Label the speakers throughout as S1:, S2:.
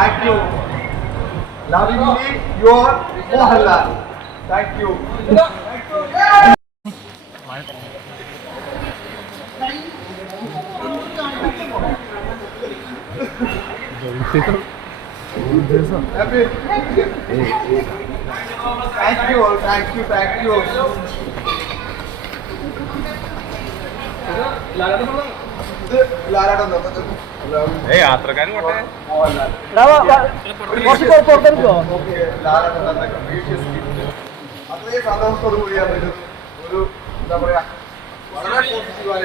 S1: Thank you. Lovingly, your Mohanlal. Thank you. Happy? Thank you all. Thank you. Thank you. അത്രയും സന്തോഷത്തോടു കൂടിയാണ് ഇത് ഒരു എന്താ പറയാ വളരെ പോസിറ്റീവായ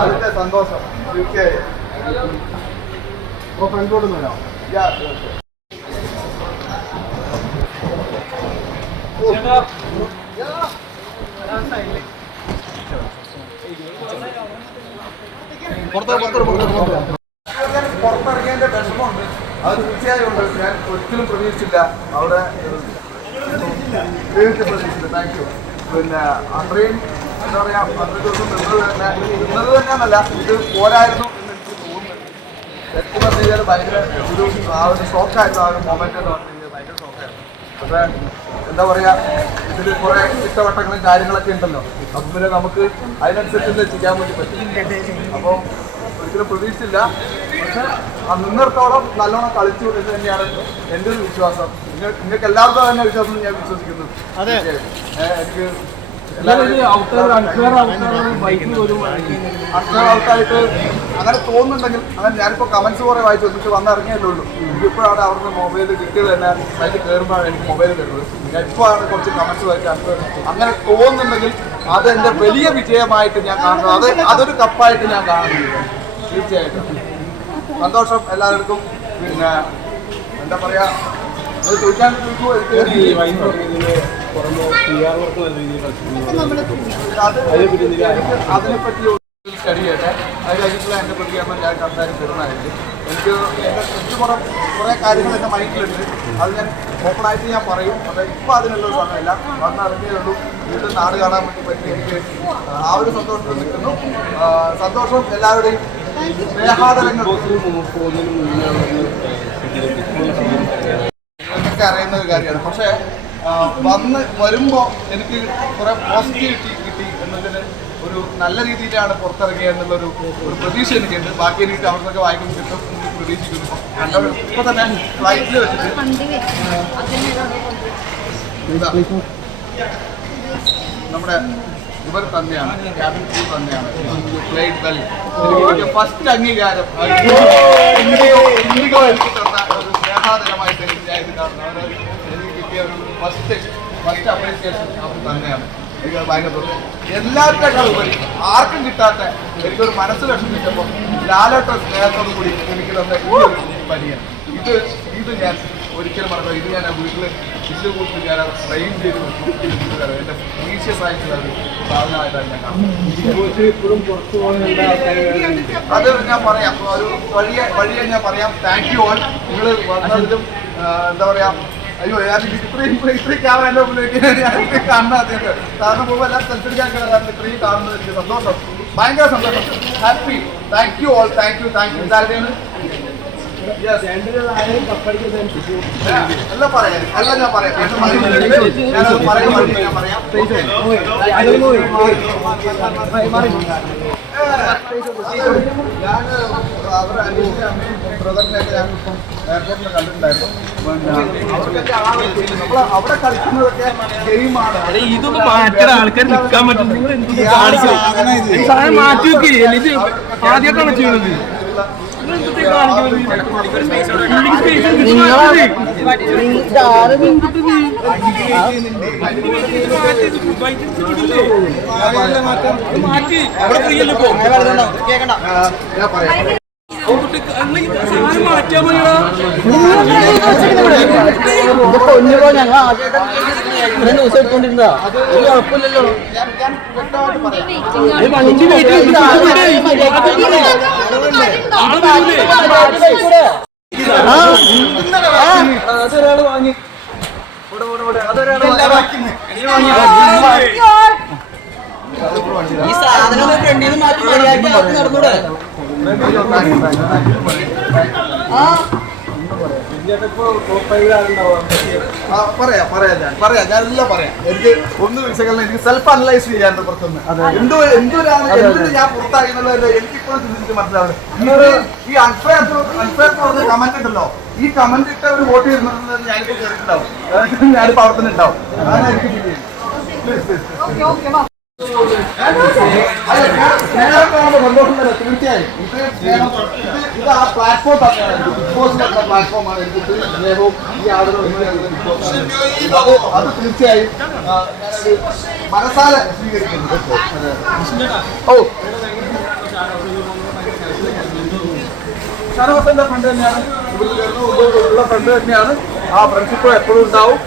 S1: അതിന്റെ സന്തോഷം. തീർച്ചയായും. ഫ്രണ്ടോട്ട് വരാം Yeah, പുറത്തിറങ്ങിയതിന്റെ വിഷമമുണ്ട്. അത് തീർച്ചയായും ഉണ്ട്. ഞാൻ ഒരിക്കലും പ്രതീക്ഷിച്ചില്ല. അവിടെ പ്രതീക്ഷിച്ചില്ല. താങ്ക് യു പിന്നെ അത്രയും എന്താ പറയാ അത്ര ദിവസം നിന്നത് തന്നെ നിന്നത് ഇത് പോരായിരുന്നു എന്ന് എനിക്ക് തോന്നുന്നു. ശരിക്കും പറഞ്ഞു കഴിഞ്ഞാൽ ഭയങ്കര ഒരു ആ ഒരു ഷോക്കായിരുന്നു ആ ഒരു മൊമെന്റ് എന്ന് പറഞ്ഞു കഴിഞ്ഞാൽ ഭയങ്കര ഷോക്കായിരുന്നു പക്ഷേ എന്താ പറയാ ഇതിൽ കുറെ ഇഷ്ടവട്ടങ്ങളും കാര്യങ്ങളൊക്കെ ഉണ്ടല്ലോ. അപ്പം പിന്നെ നമുക്ക് അതിനനുസരിച്ച് ചെയ്യാൻ വേണ്ടി പറ്റും. അപ്പോൾ ഒരിക്കലും പ്രതീക്ഷിച്ചില്ല. പക്ഷെ ആ നിന്നിടത്തോളം നല്ലോണം കളിച്ചു എന്ന് തന്നെയാണ് എന്റെ ഒരു വിശ്വാസം. നിങ്ങൾ നിങ്ങൾക്ക് എല്ലാവർക്കും തന്നെ വിശ്വാസം ഞാൻ വിശ്വസിക്കുന്നു.
S2: അതെ.
S1: എനിക്ക് അക്ഷരാൾക്കായിട്ട് അങ്ങനെ തോന്നുന്നുണ്ടെങ്കിൽ അങ്ങനെ ഞാനിപ്പോ കമന്റ്സ് കുറെ വായിച്ചു എന്നിട്ട് വന്നിറങ്ങിയല്ലേ ഉള്ളൂ. ഇപ്പോഴാണ് അവരുടെ മൊബൈൽ കിട്ടിയത് തന്നെ. അതിൽ കയറുമ്പോഴാണ് എനിക്ക് മൊബൈൽ ഞാൻ ഇപ്പോഴാണ് കുറച്ച് കമന്റ്സ് വായിച്ചത് അങ്ങനെ തോന്നുന്നുണ്ടെങ്കിൽ അത് എന്റെ വലിയ വിജയമായിട്ട് ഞാൻ കാണുന്നു. അത് അതൊരു കപ്പായിട്ട് ഞാൻ കാണുന്നു. തീർച്ചയായിട്ടും. സന്തോഷം എല്ലാവർക്കും. പിന്നെ എന്താ പറയാ? ചോദിക്കാൻ ചോദിക്കുമോ എനിക്ക് അത് എനിക്ക് അതിനെപ്പറ്റി ഒരു സ്റ്റഡി ചെയ്യട്ടെ അത് കഴിഞ്ഞിട്ടുള്ള എന്റെ പ്രതികരണം ഞാൻ കണ്ടാലും തരുന്നതായിരിക്കും എനിക്ക് എന്റെ എനിക്ക് കുറേ കുറേ കാര്യങ്ങൾ എന്റെ മൈൻഡിലുണ്ട്. അത് ഞാൻ ഓപ്പണായിട്ട് ഞാൻ പറയും. പക്ഷേ ഇപ്പോൾ അതിനുള്ള സമയമില്ല. വന്നിറങ്ങിയേ ഉള്ളൂ. വീണ്ടും നാട് കാണാൻ വേണ്ടി പറ്റി എനിക്ക് ആ ഒരു സന്തോഷത്തിൽ നിൽക്കുന്നു. സന്തോഷം എല്ലാവരുടെയും സ്നേഹാദരങ്ങൾ. നിങ്ങൾക്കൊക്കെ അറിയുന്ന ഒരു കാര്യമാണ്. പക്ഷേ വന്ന് വരുമ്പോൾ എനിക്ക് കുറെ പോസിറ്റിവിറ്റി കിട്ടി എന്നതിന് ഒരു നല്ല രീതിയിലാണ് പുറത്തിറങ്ങിയത് എന്നുള്ളൊരു ഒരു പ്രതീക്ഷ എനിക്കുണ്ട്. ബാക്കി എനിക്ക് അവിടെ നിന്നൊക്കെ വായിക്കുമ്പോൾ കിട്ടും എന്ന് പ്രതീക്ഷിക്കുന്നു. ഇപ്പൊ തന്നെ ഫ്ലൈറ്റിൽ വെച്ചിട്ട്. നമ്മുടെ ഇവർ തന്നെയാണ്. തന്നെയാണ്. ഫസ്റ്റ് അംഗീകാരം ഇൻഡിഗോ എനിക്ക് തന്ന ഒരു അവർ എനിക്ക് കിട്ടിയ ഒരു ഫസ്റ്റ് ഫസ്റ്റ് അപ്രീസിയേഷൻ അവർ തന്നെയാണ്. എനിക്ക് ഭയങ്കര സന്തോഷം. എല്ലാറ്റിനേക്കാൾ ഉപരി ആർക്കും കിട്ടാത്ത എനിക്കൊരു മനസ്സ് വിഷമിച്ചപ്പോൾ ലാലോട്ട സ്നേഹത്തോടു കൂടി എനിക്ക് തന്ന ഈ ഒരു പനിയൻ ഇത് ഇത് ഞാൻ ഒരിക്കലും മറക്കാം ഇത് ഞാൻ വീട്ടിൽ ചില്ല് കൂട്ടി ഞാൻ ട്രെയിൻ ചെയ്ത്. എന്റെ പ്രീഷ്യസ് ആയിട്ടുള്ള ഒരു സാധനമായിട്ടാണ് ഞാൻ കാണുന്നത്. അത് ഞാൻ പറയാം. ഒരു വഴിയെ വഴിയെ ഞാൻ പറയാം. താങ്ക് യു ഓൾ നിങ്ങൾ വന്നതിലും എന്താ പറയാ അയ്യോ ഞാൻ ഇത്രയും ഇത്രയും ക്യാമറ എന്റെ മുമ്പിലേക്ക് ഇത്രയും കാണുന്ന ആദ്യമായിട്ട് കാരണം മുമ്പ് എല്ലാം സെൽഫി എടുക്കാൻ കയറാറുണ്ട് ഇത്രയും കാണുന്നത് എനിക്ക് സന്തോഷം. ഭയങ്കര സന്തോഷം. Happy thank you all thank you thank you ഇതാരുടെയാണ് പറയാം എല്ലാം ഞാൻ പറയാം ഞാൻ പറയാം ഞാൻ അവരെ അന്വേഷിച്ച അമ്മയും ബ്രദറിനെയൊക്കെ ഞാൻ ഇപ്പം എയർപോർട്ടിൽ കണ്ടിട്ടുണ്ടായിരുന്നു പിന്നെ അവർക്കൊക്കെ ആ ഒരു നമ്മൾ അവിടെ കളിക്കുന്നതൊക്കെ ഗെയിമാണ്
S2: ഇതൊന്നും മാറ്റണ ആൾക്കാർ നിൽക്കാൻ പറ്റും മാറ്റി നോക്കി ആദ്യമായിട്ടാണ് ചെയ്യുന്നത്? മാറ്റി അവിടെ ഫ്രീ അല്ലേ ഇപ്പോ
S1: ഞാൻ
S3: പൊന്നുകോ ഞങ്ങൾ ഇത്രയും ദിവസം എടുത്തോണ്ടിരുന്നതാ ഒരു കുഴപ്പമില്ലല്ലോ അതൊരാൾ വാങ്ങി ഈ സാധനം ഫ്രണ്ടിൽ നിന്ന് മാറ്റി മര്യാദയ്ക്ക് നടന്നൂടെ?
S1: പറയാം പറയാം ഞാൻ പറയാം ഞാൻ എല്ലാം പറയാം. എനിക്ക് ഒന്ന് വിശകലനം എനിക്ക് സെൽഫ് അനലൈസ് ചെയ്യാനുണ്ട് പുറത്തുനിന്ന്. എന്തോ എന്തൊരാണ് എന്തിന് ഞാൻ പുറത്താകുന്നുള്ളത് എനിക്കിപ്പോഴും ചിന്തിച്ചിട്ട് മനസ്സിലാവുന്നത് ഈ അൺഫെയർ അൺഫെയർ പറഞ്ഞ കമന്റ് ഉണ്ടല്ലോ ഈ കമന്റ് ഇട്ട ഒരു വോട്ട് ചെയ്യുന്നത് ഞാനിപ്പോ കേട്ടിട്ടുണ്ടാവും ഞാനിപ്പോ അവിടെ തന്നെ ഉണ്ടാവും. അതാണ് എനിക്ക് feel ചെയ്യുന്നത്. സ്നേഹം കാണുമ്പോൾ സന്തോഷം തന്നെ തീർച്ചയായും ഇത് സ്നേഹം ഇത് ആ പ്ലാറ്റ്ഫോം തന്നെയാണ് ബിഗ് ബോസ് എന്ന പ്ലാറ്റ്ഫോമാണ് എനിക്ക് സ്നേഹവും ഈ ആളുകളും അത് തീർച്ചയായും മനസ്സാലെ സ്വീകരിക്കുന്നു ഓ ഷാനവാസന്റെ ഫ്രണ്ട് തന്നെയാണ് ഉള്ള ഫ്രണ്ട് തന്നെയാണ് ആ ഫ്രണ്ട്ഷിപ്പ് എപ്പോഴും ഉണ്ടാവും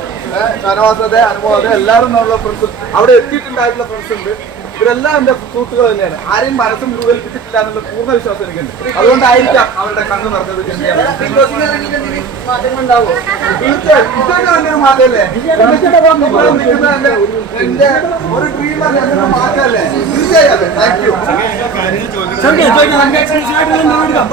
S1: ഷാനവാസതെ അനുഭവം എല്ലാവരും നമ്മളെ ഫ്രണ്ട്സ് അവിടെ എത്തിയിട്ടുണ്ടായിട്ടുള്ള ഫ്രണ്ട്സ് ഉണ്ട് ഇവരെല്ലാം എന്റെ സുഹൃത്തുക്കൾ തന്നെയാണ് ആരെയും മനസ്സും രൂപകൽപ്പിച്ചിട്ടില്ല എന്നുള്ള പൂർണ വിശ്വാസം എനിക്കുണ്ട് അതുകൊണ്ടായിരിക്കാം അവരുടെ കണ്ണ് നിറഞ്ഞത്. തീർച്ചയായും ഇതൊക്കെ മാറ്റമല്ലേ എന്റെ- ഒരു ഡ്രീം അല്ലേ മാറ്റമല്ലേ തീർച്ചയായും അതെ താങ്ക് യു
S2: ചോദിക്കാം ചോദിക്കാം